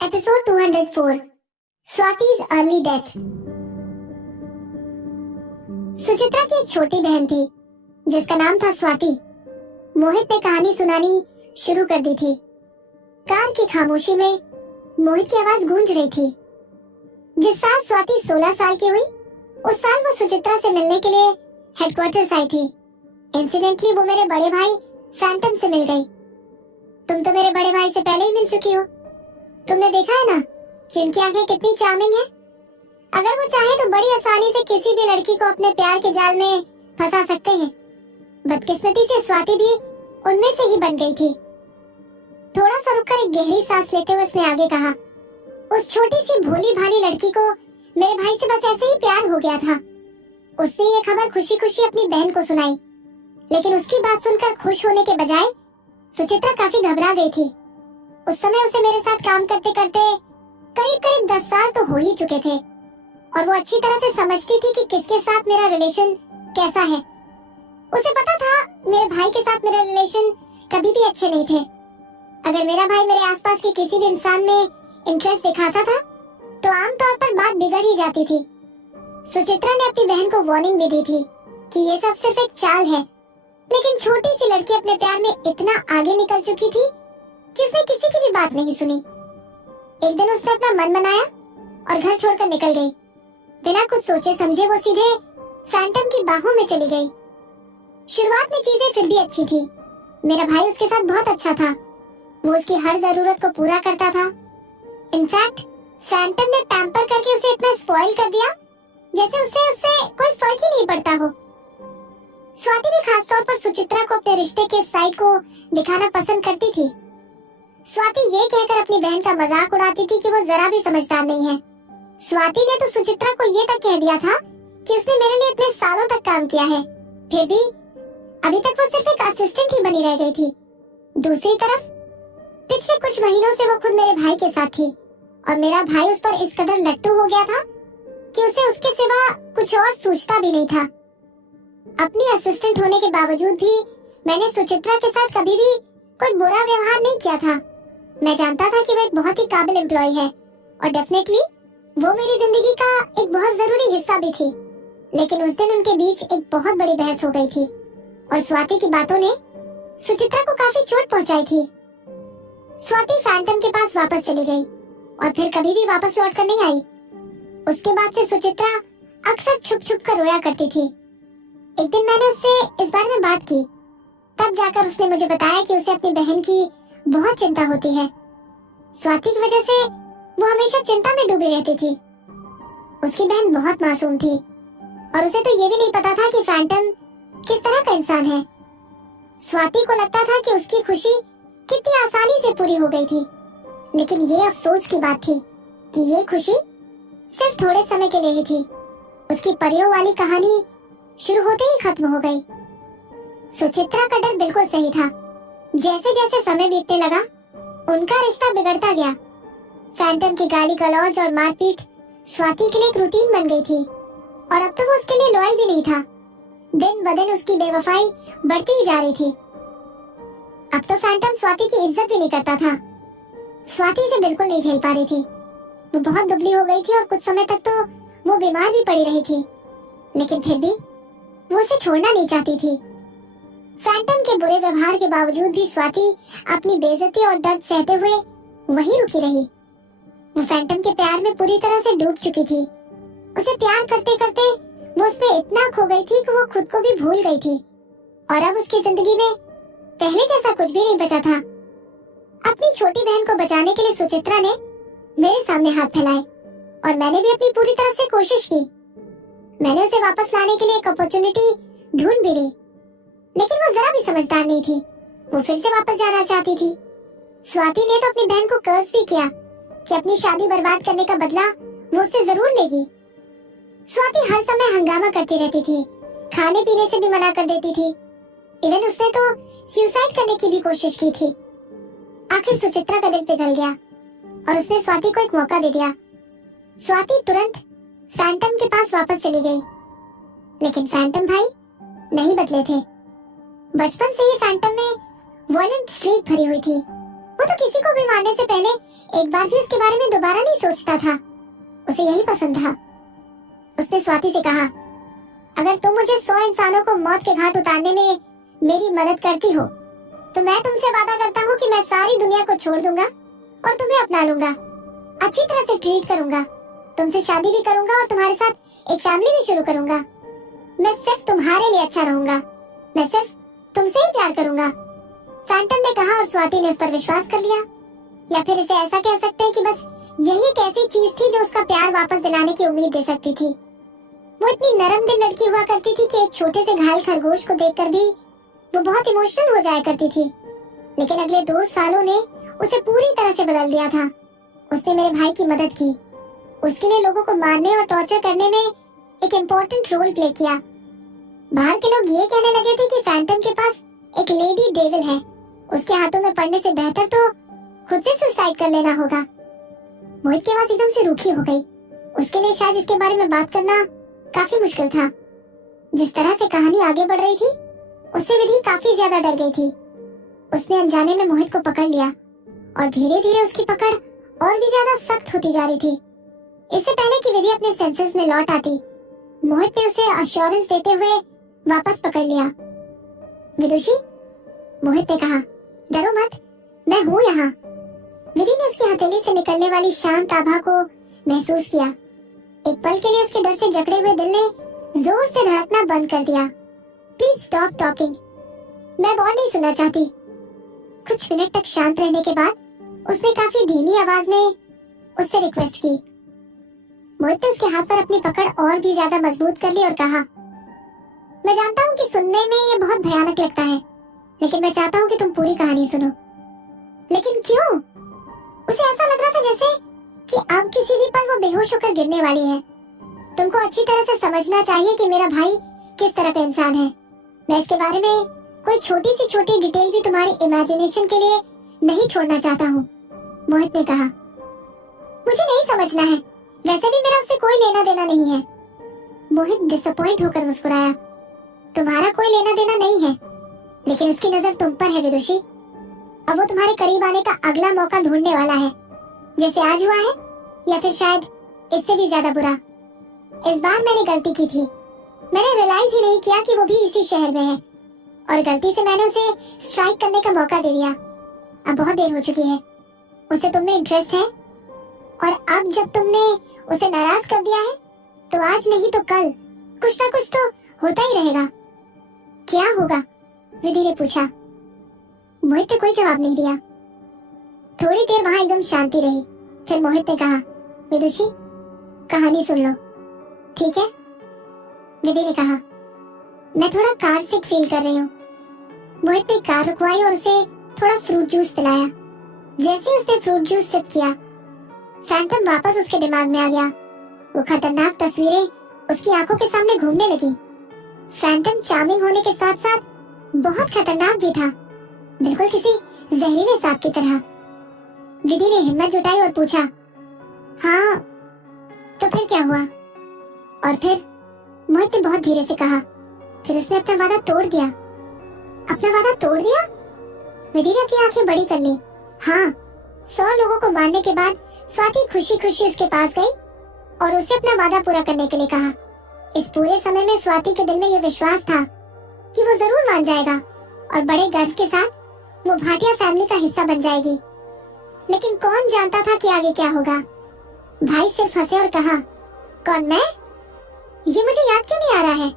Episode 204 स्वाति's early death. Suchitra की एक छोटी बहन थी जिसका नाम था स्वाति। मोहित ने कहानी सुनानी शुरू कर दी थी। कार की खामोशी में मोहित की आवाज गूंज रही थी। जिस साल स्वाति 16 साल की हुई उस साल वो सुचित्रा से मिलने के लिए हेडक्वार्टर्स आई थी। इंसिडेंटली वो मेरे बड़े भाई फैंटम से मिल गई। तुम तो मेरे बड़े भाई से पहले ही मिल चुकी हो। तुमने देखा है ना कि उनकी आंखें कितनी चार्मिंग है। अगर वो चाहे तो बड़ी आसानी से किसी भी लड़की को अपने प्यार के जाल में फंसा सकते हैं। बदकिस्मती से स्वाति भी उनमें से ही बन गई थी। थोड़ा सा रुककर एक गहरी सांस लेते हुए उसने आगे कहा, उस छोटी सी भोली भाली लड़की को मेरे भाई से बस ऐसे ही प्यार हो गया था। उसने ये खबर खुशी खुशी अपनी बहन को सुनाई, लेकिन उसकी बात सुनकर खुश होने के बजाय सुचित्रा काफी घबरा गई थी। उस समय उसे मेरे साथ काम करते करते करीब 10 साल तो हो ही चुके थे और वो अच्छी तरह से समझती थी कि किसके साथ मेरा रिलेशन कैसा है। उसे पता था मेरे भाई के साथ मेरे रिलेशन कभी भी अच्छे नहीं थे। अगर मेरा भाई मेरे आसपास के किसी भी इंसान में इंटरेस्ट दिखाता था तो आमतौर पर बात बिगड़ ही जाती थी। सुचित्रा ने अपनी बहन को वार्निंग भी दी थी कि ये सब सिर्फ एक चाल है, लेकिन छोटी सी लड़की अपने प्यार में इतना आगे निकल चुकी थी कि उसने किसी की भी बात नहीं सुनी। एक दिन उसने अपना मन बनाया और घर छोड़कर निकल गई। बिना कुछ सोचे समझे वो सीधे फैंटम की बाहों में चली गई। शुरुआत में चीजें फिर भी अच्छी थी। मेरा भाई उसके साथ बहुत अच्छा था। वो उसकी हर जरूरत को पूरा करता था। इनफैक्ट फैंटम ने पैम्पर करके उसे इतना स्पॉइल कर दिया जैसे उससे कोई फर्क ही नहीं पड़ता हो। स्वाति भी खासतौर पर सुचित्रा को अपने रिश्ते के साइड को दिखाना पसंद करती थी। स्वाति ये कहकर अपनी बहन का मजाक उड़ाती थी कि वो जरा भी समझदार नहीं है। स्वाति ने तो सुचित्रा को ये तक कह दिया था कि उसने मेरे लिए इतने सालों तक काम किया है, फिर भी अभी तक वो सिर्फ एक असिस्टेंट ही बनी रह गई थी। दूसरी तरफ पिछले कुछ महीनों से वो खुद मेरे भाई के साथ थी और मेरा भाई उस पर इस कदर लट्टू हो गया था कि उसे उसके सिवा कुछ और सोचता भी नहीं था। अपनी असिस्टेंट होने के बावजूद भी मैंने सुचित्रा के साथ कभी भी कोई बुरा व्यवहार नहीं किया था। मैं जानता था कि वो एक बहुत ही काबिल एम्प्लॉय है और डेफिनेटली वो मेरी जिंदगी का एक बहुत जरूरी हिस्सा भी थी। लेकिन उस दिन उनके बीच एक बहुत बड़ी बहस हो गई थी और स्वाति की बातों ने सुचित्रा को काफी चोट पहुंचाई थी। स्वाति फैंटम के पास वापस चली गई और फिर कभी भी वापस लौट कर नहीं आई। उसके बाद से सुचित्रा अक्सर छुप छुप कर रोया करती थी। एक दिन मैंने उससे इस बारे में बात की, तब जाकर उसने मुझे बताया कि उसे अपनी बहन की बहुत चिंता होती है। स्वाति की वजह से वो हमेशा चिंता में डूबी रहती थी। उसकी बहन बहुत मासूम थी और उसे तो ये भी नहीं पता था कि फैंटम किस तरह का इंसान है। स्वाति को लगता था कि उसकी खुशी कितनी आसानी से पूरी हो गई थी, लेकिन ये अफसोस की बात थी कि ये खुशी सिर्फ थोड़े समय के लिए ही थी। उसकी परियों वाली कहानी शुरू होते ही खत्म हो गई। सुचित्रा का डर बिल्कुल सही था। जैसे जैसे समय बीतने लगा उनका रिश्ता बिगड़ता गया। फैंटम की गाली गलौज और मारपीट स्वाति के लिए एक रूटीन बन गई थी और अब तो वो उसके लिए लॉयल भी नहीं था। दिन ब दिन उसकी बेवफाई बढ़ती ही जा रही थी। अब तो फैंटम स्वाति की इज्जत भी नहीं करता था। स्वाति इसे बिल्कुल नहीं झेल पा रही थी। वो बहुत दुबली हो गई थी और कुछ समय तक तो वो बीमार भी पड़ी रही थी, लेकिन फिर भी वो उसे छोड़ना नहीं चाहती थी। फैंटम के बुरे व्यवहार के बावजूद भी स्वाति अपनी बेइज्जती और दर्द सहते हुए वहीं रुकी रही। वो फैंटम के प्यार में पूरी तरह से डूब चुकी थी। उसे प्यार करते करते वो उसमें इतना खो गई थी कि वो खुद को भी भूल गई थी और अब उसकी जिंदगी में पहले जैसा कुछ भी नहीं बचा था। अपनी छोटी बहन को बचाने के लिए सुचित्रा ने मेरे सामने हाथ फैलाए और मैंने भी अपनी पूरी तरफ से कोशिश की। मैंने उसे वापस लाने के लिए एक अपॉर्चुनिटी ढूंढ भी ली, लेकिन वो जरा भी समझदार नहीं थी। वो फिर से वापस जाना चाहती थी। स्वाति ने तो अपनी बहन को कर्ज भी किया कि अपनी शादी बर्बाद करने का बदला वो उससे जरूर लेगी। स्वाति हर समय हंगामा करती रहती थी, खाने पीने से भी मना कर देती थी। इवन उसने तो सुसाइड करने की भी कोशिश की थी। आखिर सुचित्रा का दिल पिघल गया और उसने स्वाति को एक मौका दे दिया। स्वाति तुरंत फैंटम के पास वापस चली गई, लेकिन फैंटम भाई नहीं बदले थे। बचपन से ही फैंटम में वायलेंट स्ट्रीक भरी हुई थी। वो तो किसी को भी मारने से पहले एक बार भी उसके बारे में दोबारा नहीं सोचता था। उसे यही पसंद था। उसने स्वाति से कहा, अगर तुम मुझे 100 इंसानों को मौत के घाट उतारने में मेरी मदद करती हो तो मैं तुमसे वादा करता हूँ कि मैं सारी दुनिया को छोड़ दूंगा और तुम्हें अपना लूंगा, अच्छी तरह से ट्रीट करूंगा, तुमसे शादी भी करूंगा और तुम्हारे साथ एक फैमिली भी शुरू करूंगा। मैं सिर्फ तुम्हारे लिए अच्छा रहूंगा, मैं सिर्फ तुमसे ही प्यार करूंगा। फैंटम ने कहा और स्वाति ने उस पर विश्वास कर लिया। या फिर इसे ऐसा कह सकते हैं कि बस यही एक ऐसी चीज थी जो उसका प्यार वापस दिलाने की उम्मीद दे सकती थी। वो इतनी नरम दिल लड़की हुआ करती थी कि एक छोटे से घायल खरगोश को देखकर भी वो बहुत इमोशनल हो जाया करती थी। लेकिन अगले 2 सालों ने उसे पूरी तरह से बदल दिया था। उसने मेरे भाई की मदद की, उसके लिए लोगों को मारने और टॉर्चर करने में एक इम्पोर्टेंट रोल प्ले किया। बाहर के लोग ये कहने लगे थे कि फैंटम के पास एक लेडी डेविल है, उसके हाथों में पड़ने से बेहतर तो खुद से सुसाइड कर लेना होगा। मोहित की आवाज एकदम से रूखी हो गई। उसके लिए शायद इसके बारे में बात करना काफी मुश्किल था। जिस तरह से कहानी आगे बढ़ रही थी उससे विधि काफी ज्यादा डर गई थी। उसने अनजाने में मोहित को पकड़ लिया और धीरे धीरे उसकी पकड़ और भी ज्यादा सख्त होती जा रही थी। इससे पहले कि विधि अपने सेंसेस में लौट आती, मोहित ने उसे अश्योरेंस देते हुए वापस पकड़ लिया। विदुषी, मोहित ने कहा, डरो मत, मैं हूँ यहाँ। विधि ने उसकी हथेली से निकलने वाली शांत आभा को महसूस किया। एक पल के लिए उसके डर से जकड़े हुए दिल ने जोर से धड़कना बंद कर दिया। प्लीज स्टॉप टॉकिंग, मैं और नहीं सुनना चाहती। कुछ मिनट तक शांत रहने के बाद उसने काफी धीमी आवाज में उससे रिक्वेस्ट की। मोहित ने उसके हाथ पर अपनी पकड़ और भी ज्यादा मजबूत कर ली और कहा, मैं जानता हूँ कि सुनने में ये बहुत भयानक लगता है, लेकिन मैं चाहता हूँ कि तुम पूरी कहानी सुनो। लेकिन क्यों? उसे ऐसा लग रहा था जैसे कि अब किसी भी पल वो बेहोश होकर गिरने वाली है। तुमको अच्छी तरह से समझना चाहिए कि मेरा भाई किस तरह का इंसान है। मैं इसके बारे में कोई छोटी सी छोटी डिटेल भी तुम्हारी इमेजिनेशन के लिए नहीं छोड़ना चाहता हूँ, मोहित ने कहा। मुझे नहीं समझना है, वैसे भी मेरा उससे कोई लेना देना नहीं है। मोहित डिसअपॉइंट होकर मुस्कुराया। तुम्हारा कोई लेना देना नहीं है, लेकिन उसकी नजर तुम पर है विदुषी। अब वो तुम्हारे करीब आने का अगला मौका ढूंढने वाला है, जैसे आज हुआ है या फिर शायद इससे भी ज्यादा बुरा। इस बार मैंने गलती की थी, मैंने रियलाइज ही नहीं किया कि वो भी इसी शहर में है और गलती से मैंने उसे स्ट्राइक करने का मौका दे दिया। अब बहुत देर हो चुकी है, उसे तुम में इंटरेस्ट है और अब जब तुमने उसे नाराज कर दिया है तो आज नहीं तो कल कुछ ना कुछ तो होता ही रहेगा। क्या होगा? विधि ने पूछा। मोहित ने कोई जवाब नहीं दिया। थोड़ी देर वहां एकदम शांति रही। फिर मोहित ने कहा, विदुषी, कहानी सुन लो, ठीक है? विधि ने कहा, मैं थोड़ा कार सिक फील कर रही हूँ। मोहित ने कार रुकवाई और उसे थोड़ा फ्रूट जूस पिलाया। जैसे उसने फ्रूट जूस सिप किया, फैंटम वापस उसके दिमाग में आ गया। वो खतरनाक तस्वीरें उसकी आंखों के सामने घूमने लगी। फैंटम चार्मिंग होने के साथ साथ बहुत खतरनाक भी था, बिल्कुल किसी जहरीले सांप की तरह। विधि ने हिम्मत जुटाई और पूछा, हाँ तो फिर क्या हुआ? और फिर मोहित ने बहुत धीरे से कहा, फिर उसने अपना वादा तोड़ दिया। अपना वादा तोड़ दिया? विधि ने अपनी आंखें बड़ी कर ली। हाँ, 100 लोगों को मारने के बाद स्वाति खुशी खुशी उसके पास गई और उसे अपना वादा पूरा करने के लिए कहा। इस पूरे समय में स्वाति के दिल में यह विश्वास था कि वो जरूर मान जाएगा और बड़े गर्व के साथ वो भाटिया फैमिली का हिस्सा बन जाएगी। लेकिन कौन जानता था कि आगे क्या होगा? भाई सिर्फ हंसे और कहा, कौन, मैं? ये मुझे याद क्यों नहीं आ रहा है?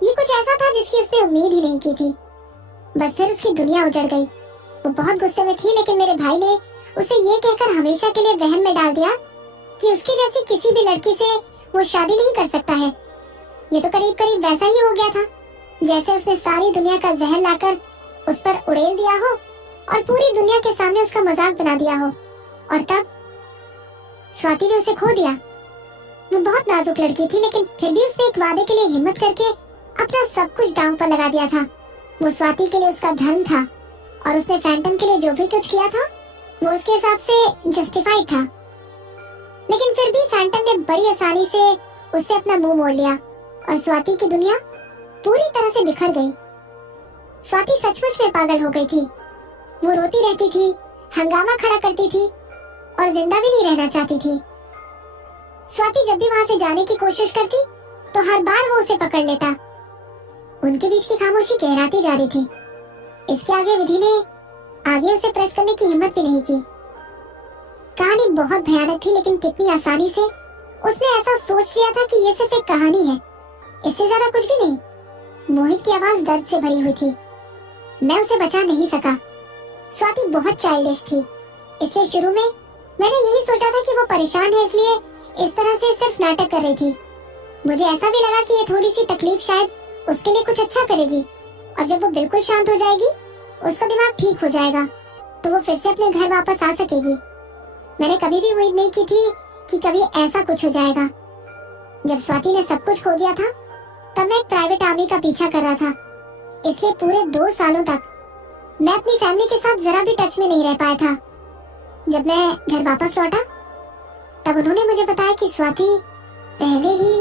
ये कुछ ऐसा था जिसकी उसने उम्मीद ही नहीं की थी। बस फिर उसकी दुनिया उजड़ गई। वो बहुत गुस्से में थी, लेकिन मेरे भाई ने उसे ये कहकर हमेशा के लिए वहम में डाल दिया कि उसकी जैसी किसी भी लड़की से वो शादी नहीं कर सकता है। ये तो करीब करीब वैसा ही हो गया था जैसे उसने सारी दुनिया का जहर लाकर उस पर उड़ेल दिया हो और पूरी दुनिया के सामने उसका मजाक बना दिया हो। और तब स्वाति ने उसे खो दिया। वो बहुत नाजुक लड़की थी, लेकिन फिर भी उसने एक वादे के लिए हिम्मत करके अपना सब कुछ दांव पर लगा दिया था। वो स्वाति के लिए उसका धर्म था और उसने फैंटम के लिए जो भी कुछ किया था वो उसके हिसाब से जस्टिफाइड था। लेकिन फिर भी फैंटम ने बड़ी आसानी से उससे अपना मुंह मोड़ लिया और स्वाति की दुनिया पूरी तरह से बिखर गई। स्वाति सचमुच में पागल हो गई थी। वो रोती रहती थी, हंगामा खड़ा करती थी और जिंदा भी नहीं रहना चाहती थी। स्वाति जब भी वहां से जाने की कोशिश करती तो हर बार वो उसे पकड़ लेता। उनके बीच की खामोशी गहराती जा रही थी। इसके आगे विधि ने आगे उसे प्रेस करने की हिम्मत भी नहीं की। कहानी बहुत भयानक थी, लेकिन कितनी आसानी से उसने ऐसा सोच लिया था कि ये सिर्फ एक कहानी है, इससे ज्यादा कुछ भी नहीं। मोहित की आवाज दर्द से भरी हुई थी। मैं उसे बचा नहीं सका। स्वाति बहुत चाइल्डिश थी, इसलिए शुरू में मैंने यही सोचा था कि वो परेशान है, इसलिए इस तरह से सिर्फ नाटक कर रही थी। मुझे ऐसा भी लगा कि ये थोड़ी सी तकलीफ शायद उसके लिए कुछ अच्छा करेगी, और जब वो बिल्कुल शांत हो जाएगी, उसका दिमाग ठीक हो जाएगा, तो वो फिर से अपने घर वापस आ सकेगी। मैंने कभी भी उम्मीद नहीं की थी कि कभी ऐसा कुछ हो जाएगा। जब स्वाति ने सब कुछ खो दिया था, तब मैं एक प्राइवेट आर्मी का पीछा कर रहा था, इसलिए पूरे 2 सालों तक मैं अपनी फैमिली के साथ जरा भी टच में नहीं रह पाया था। जब मैं घर वापस लौटा, तब उन्होंने मुझे बताया कि स्वाति पहले ही